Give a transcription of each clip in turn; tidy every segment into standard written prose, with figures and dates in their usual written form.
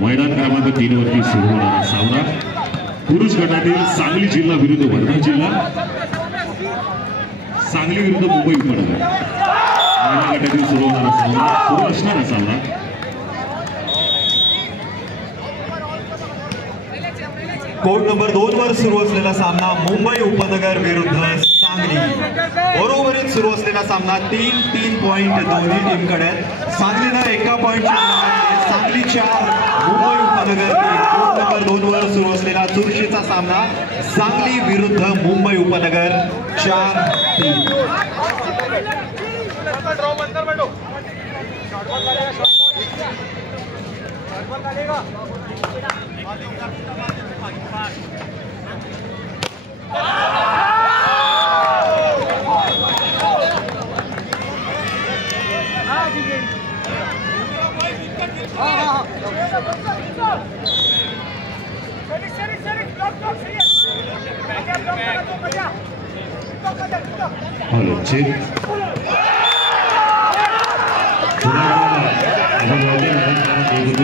मैदान क्रमांक 3 वरती सुरू होणारा सामना पुरुष गटातील सांगली जिल्हा विरुद्ध वर्धा जिल्हा, सांगली विरुद्ध मुंबई उपनगर। महिला गटातील सुरू होणारा सामना, सुरू असणारा सामना कोर्ट नंबर 2 वर सुरू असलेला सामना मुंबई उपनगर विरुद्ध सांगली। बरोबरीत सुरू असलेला सामना 3-3 पॉइंट दोन्ही टीमकडे। सांगलीनं 1 पॉइंट, सांगली 4, मुंबई उपनगर 3। कोर्ट नंबर 2 वर सुरू असलेला चुरशीचा सामना सांगली विरुद्ध मुंबई उपनगर 4-3।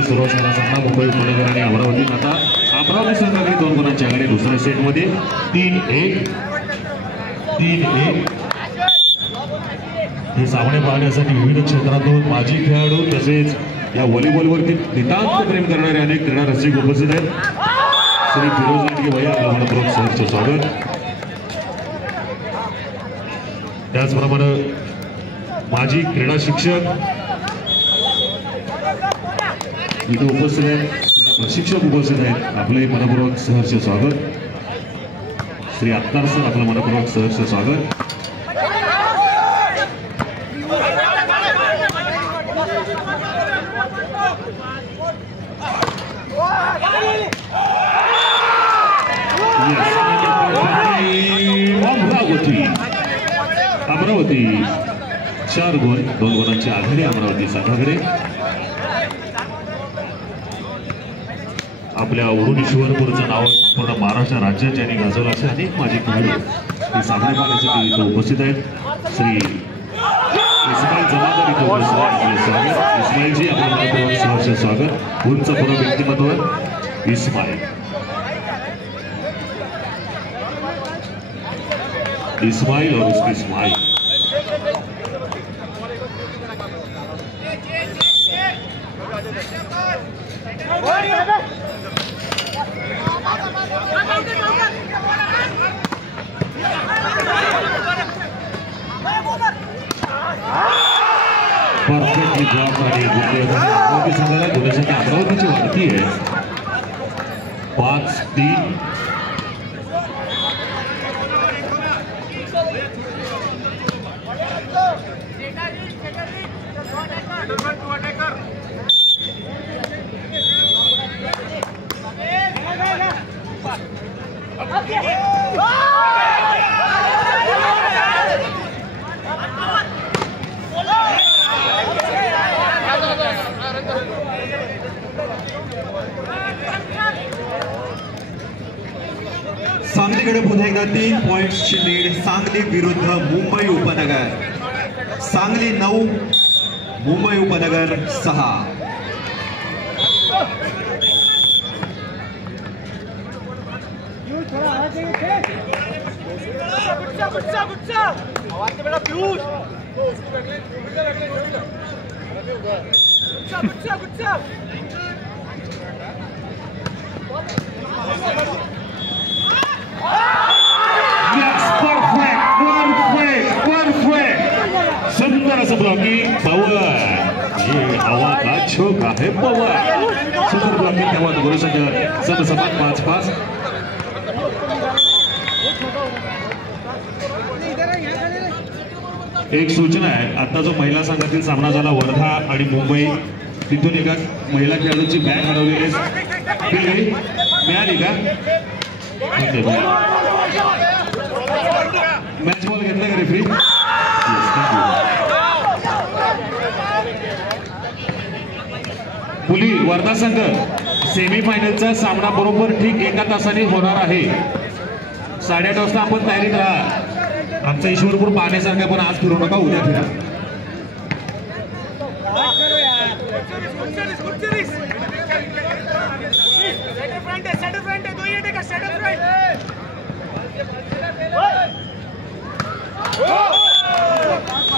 सुरू असणारा सामना मुंबई उपनगर आणि अमरावती। आता अमरावती संघाने 2 गुणांच्या आघाडी दुसऱ्या सेटमध्ये 3-1। हे सामने पाहण्यासाठी विविध क्षेत्रातून माजी खेळाडू तसेच या व्हॉलीबॉलवरती नितांत प्रेम करणारे अनेक क्रीडा रसिक उपस्थित आहेत। श्री फिरोज लांडगे भैया आपलं मनपूर्वक सहर्ष स्वागत। त्याचप्रमाणे माजी क्रीडा शिक्षक इथे उपस्थित आहेत, क्रीडा प्रशिक्षक उपस्थित आहेत, आपले मनपूर्वक सहर्ष स्वागत। श्री अत्तार सर आपलं मनपूर्वक सहर्ष स्वागत। अमरावती 4 गुण, 2 गुणांची आघाडी अमरावती संघाकडे। आपल्या उरुणेश्वरपूरचं नाव संपूर्ण महाराष्ट्र राज्यात ज्यांनी गाजवलं असे अनेक माजी खेळाडू हे सामने पाहण्यासाठी इथे उपस्थित आहेत। श्री इस्माईल जमादार इथे उपस्थित आहेत, स्वागत। इस्माईलजी आपलं मनपूर्वक सहर्ष स्वागत। उंच पूर्ण व्यक्तिमत्व इस्माईल और उसकी इस्माईल। परफेक्टली ड्रॉप आणि अमरावती संघाला गुणांची अमरावतीची वाढती आहे 5-3। सांगलीकडे पुन्हा एकदा 3 पॉइंट्सची लीड सांगली विरुद्ध मुंबई उपनगर। सांगली 9, मुंबई उपनगर 6। सुंदर असं ब्लॉकिंग पवार, ये हवा का छोका है पवार। सुंदर ब्लॉकिंग तेव्हा करू शकत समसमान 5-5। एक सूचना आहे, आता जो महिला संघातील सामना झाला वर्धा आणि मुंबई, तिथून एका महिला खेळाडूची बॅग हरवलेली मिळाली का? मॅच बॉल घेतला का रेफरी? पुली वर्धा संघ सेमीफायनलचा सामना बरोबर ठीक 1 तासाने होणार आहे। 8:30 वाजता आपण तयारीत राहा। आमचा ईश्वरपूर पाहण्यासारखा, पण आज फिरू नका, उद्या फिरा।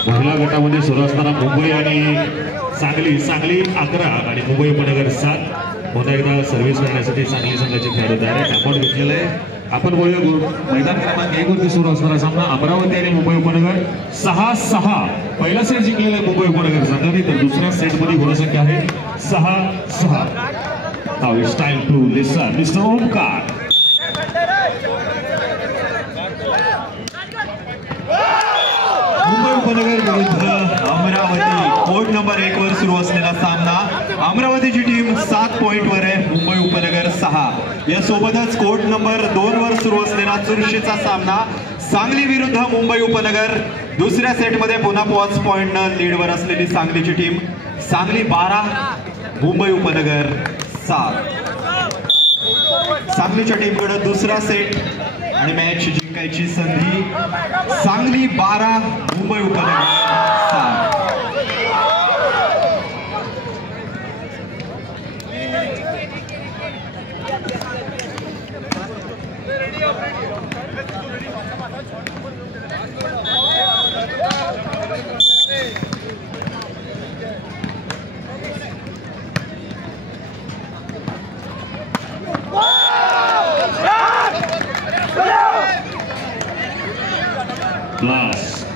महिला गटामध्ये सुरू असताना मुंबई आणि सांगली 11 आणि मुंबई उपनगर 7. पुन्हा एकदा सर्व्हिस करण्यासाठी सांगली संघाचे खेळाडू तयार आहेत. आपण घेतलेलं आहे. आपण बोलूया मैदान क्रमांक 1 वरती सुरू असणारा सामना अमरावती आणि मुंबई उपनगर 6-6. पहिला सेट जिंकलेला आहे मुंबई उपनगर संघाने, तर दुसऱ्या सेटमध्ये गुणसंख्या आहे 6-6. Now it's time to listen, Mr. Omkar. Mumbai उपनगर विरुद्ध अमरावती कोर्ट नंबर 1 वर सुरू असलेला सामना. अमरावतीची टीम 7 पॉइंटवर आहे, मुंबई उपनगर 6. यासोबतच कोर्ट नंबर 2 वर सुरू असलेला चुरशीचा सामना सांगली विरुद्ध मुंबई उपनगर. दुसऱ्या सेटमध्ये पुन्हा 5 पॉइंटनं लीडवर असलेली सांगलीची टीम. सांगली 12, मुंबई उपनगर 7. सांगलीच्या टीमकडे दुसरा सेट आणि मॅच जिंकायची संधी. सांगली 12, मुंबई उपनगर 7.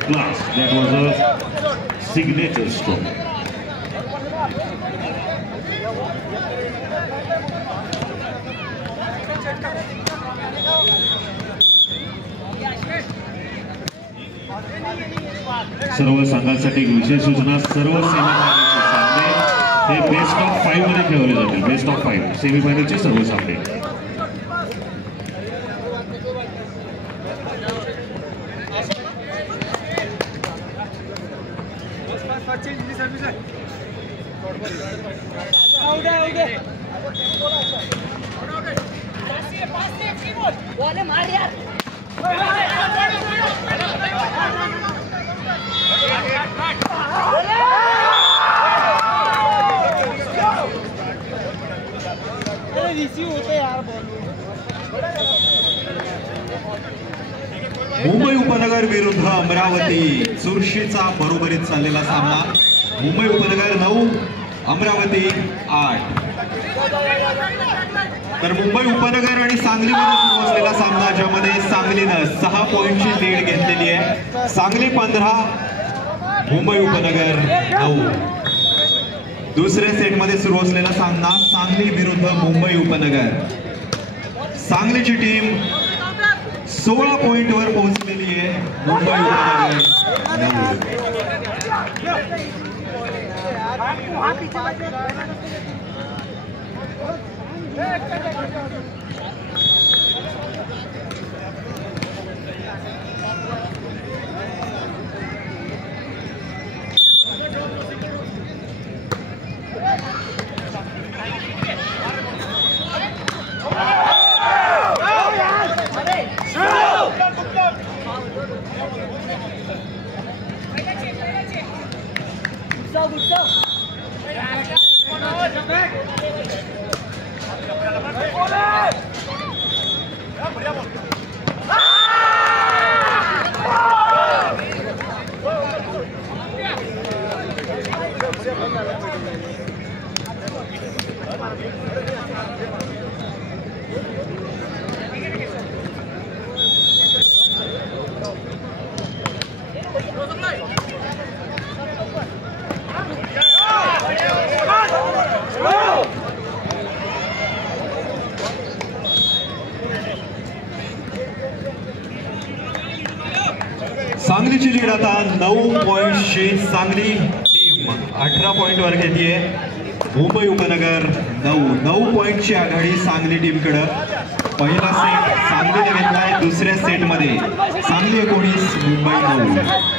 Class. That was a signature stroke. सर्व संघांसाठी विशेष सूचना. सर्व सेमीफायनलचे सामने हे बेस्ट ऑफ 5 मध्ये खेळवले जातील. बेस्ट ऑफ 5 सेमीफायनलचे सर्व सामने. मुंबई उपनगर विरुद्ध अमरावती चुरशीचा बरोबरीत चाललेला सामना. मुंबई उपनगर 9, अमरावती 8. तर मुंबई उपनगर आणि सांगलीमध्ये सुरू असलेला सामना, ज्यामध्ये सांगलीनं 6 पॉइंटची लीड घेतलेली आहे. सांगली 15, मुंबई उपनगर 9. दुसऱ्या सेटमध्ये सुरू असलेला सामना सांगली विरुद्ध मुंबई उपनगर. सांगलीची टीम 16 पॉइंटवर पोहोचलेली आहे. मुंबई उपनगर 9. सांगलीची लीड आता 9 पॉइंटची. सांगली टीम 18 पॉइंटवर घेतीये. मुंबई उपनगर 9 पॉइंटची आघाडी सांगली टीमकडे. पहिला सेट सांगलीने घेतलाय. दुसऱ्या सेटमध्ये सांगली 19, मुंबई 9.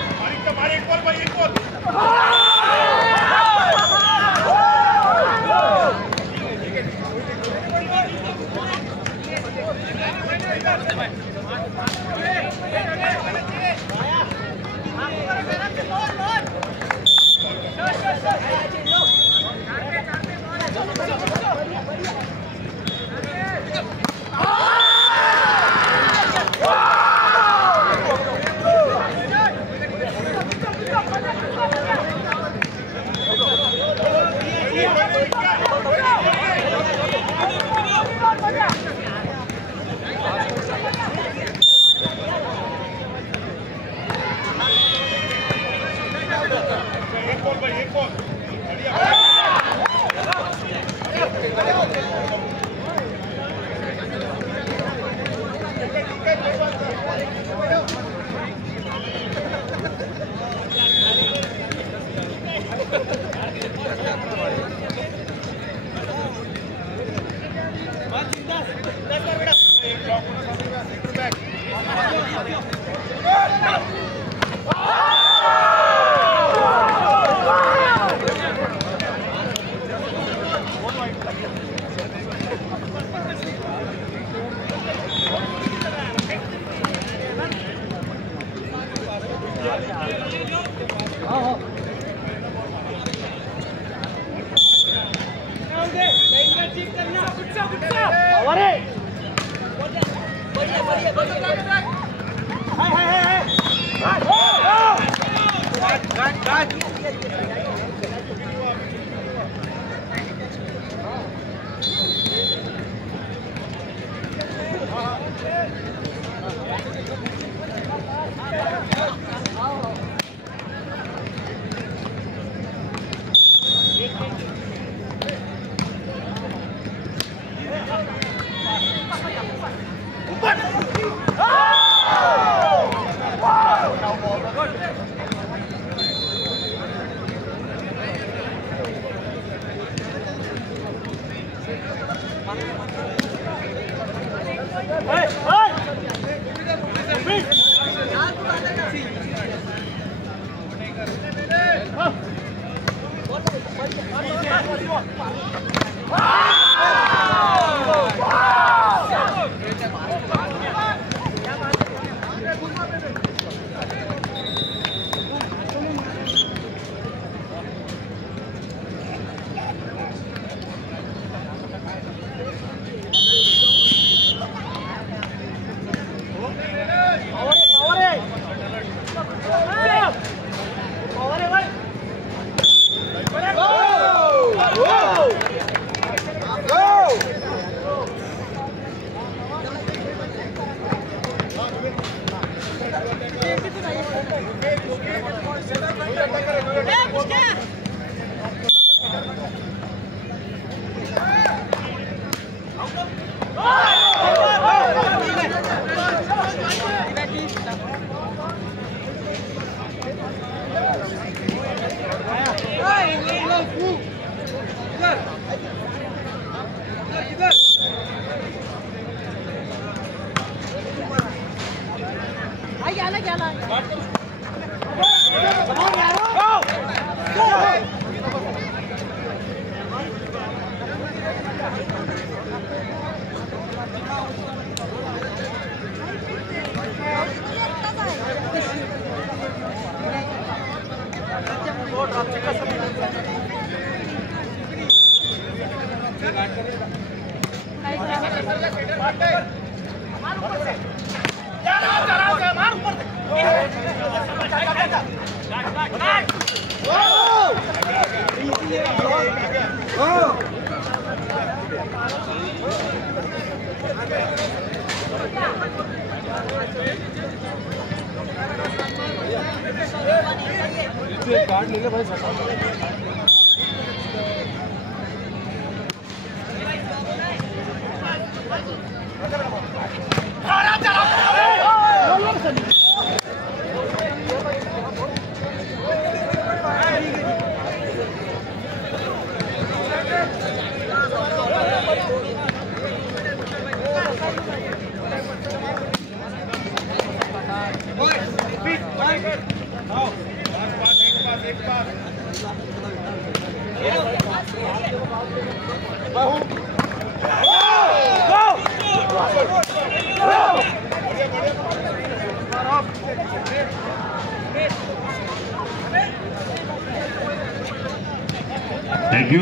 थँक्यू.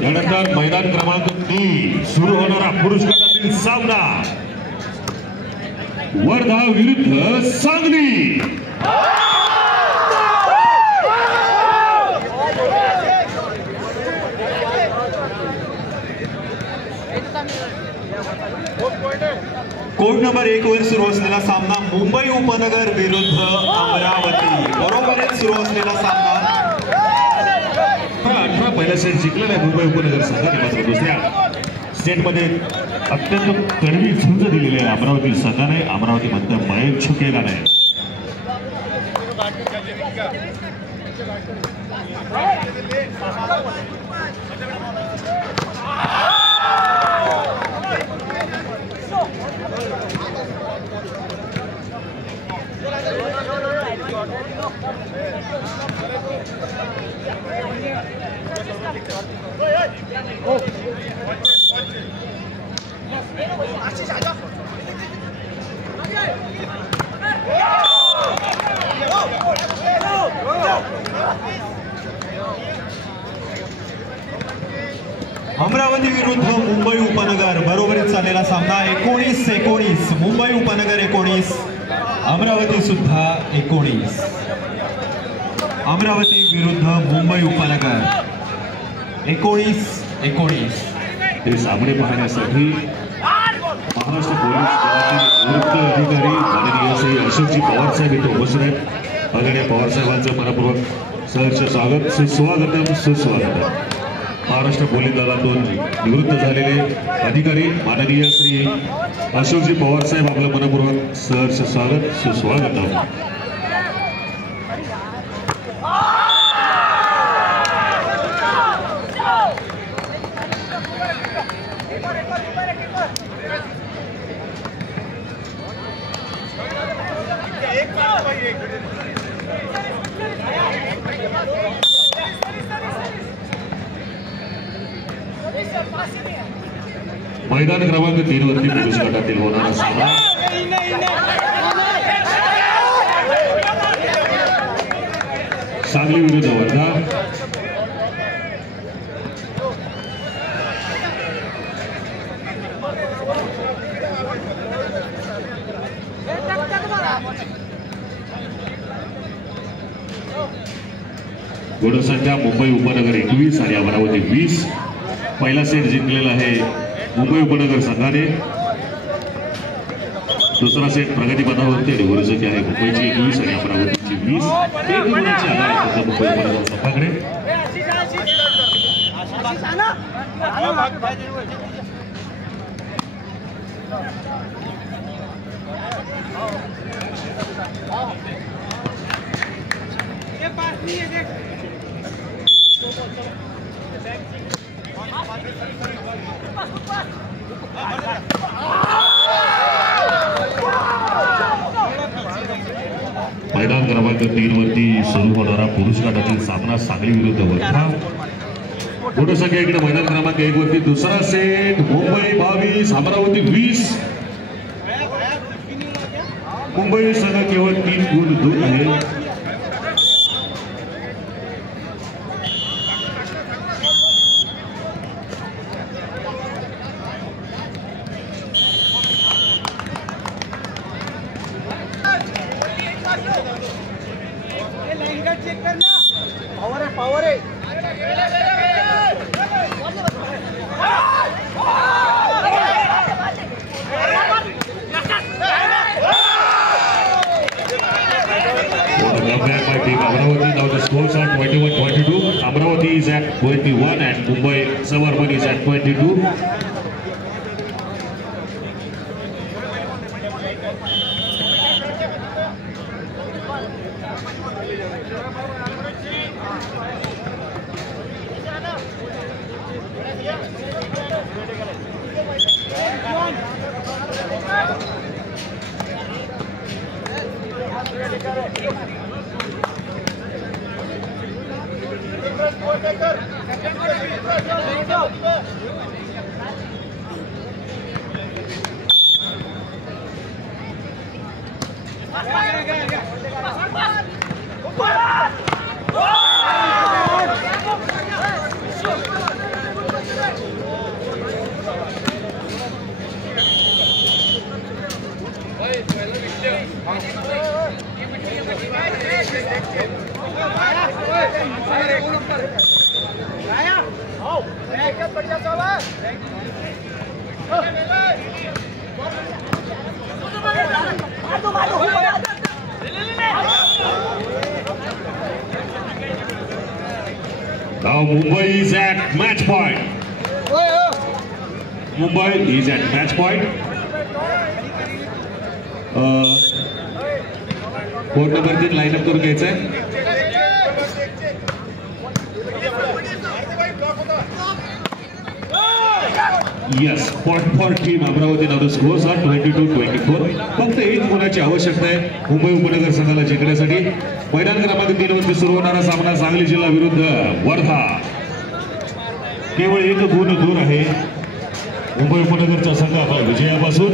त्यानंतर मैदान क्रमांक 3 सुरू होणारा पुरुष गटातील सामना वर्धा विरुद्ध सांगली. कोर्ट नंबर 1 वर सुरू असलेला सामना मुंबई उपनगर विरुद्ध अमरावती. बरोबरच सुरू असलेला सामना 18 पहिला सेट जिंकलेला आहे मुंबई उपनगर संघाने. मात्र दुसऱ्या सेटमध्ये अत्यंत कडवी झुंज दिलेली आहे अमरावती संघाने. अमरावती म्हणतं मयंक झुकेगा नाही. अमरावती विरुद्ध मुंबई उपनगर बरोबरीत चाललेला सामना 19-19 मुंबई मुंबई उपनगर 19, अमरावती सुद्धा 19. अमरावती विरुद्ध मुंबई उपनगर 19-19. हे सामने पाहण्यासाठी महाराष्ट्र पोलीस दलातील निवृत्त अधिकारी माननीय श्री अशोकजी पवार साहेब इथे उपस्थित आहेत. आदरणीय पवार साहेबांचं मनपूर्वक सहर्ष स्वागत, सुस्वागतम. महाराष्ट्र पोलीस दलातून निवृत्त झालेले अधिकारी माननीय श्री अशोकजी पवार साहेब आपलं मनपूर्वक सहर्ष स्वागत, सुस्वागतम. मैदान क्रमांक 3 वरती पुरुष गटातील होणारा सामना सांगली विरुद्ध वर्धा. गुणसंख्या मुंबई उपनगर 21 आणि अमरावती 20. पहिला सेट जिंकलेला आहे मुंबई उपनगर संघाने. दुसरा सेट प्रगतीपथावरती आणि गुणसंख्या आहे मुंबईची 21 आणि अमरावतीची 20. एक गुणाची आघाडी आहे मुंबई उपनगर संघाकडे. मैदान क्रमांक 3 वरती सुरू होणारा पुरुष गटातील सामना सांगली विरुद्ध वर्धा. गुणसंख्या इकडे मैदान क्रमांक 1 वरती दुसरा सेट मुंबई 22 अमरावती 20. मुंबई संघ केवळ 3 गुण दूर आहे. Amravati is at 21 and Mumbai Suburban is at 22. Now Mumbai is at match point. Mumbai is at match point. Court number 3 लाईनअप करून घ्यायचं आहे. Yes, point for team Amravati. Now the scores are 22-24. फक्त एक गुणाची आवश्यकता आहे मुंबई उपनगर संघाला जिंकण्यासाठी. मैदान क्रमांक 3 वरती सुरू होणारा सामना सांगली जिल्हा विरुद्ध वर्धा. केवळ एक गुण दूर आहे मुंबई उपनगरचा संघ आता विजयापासून.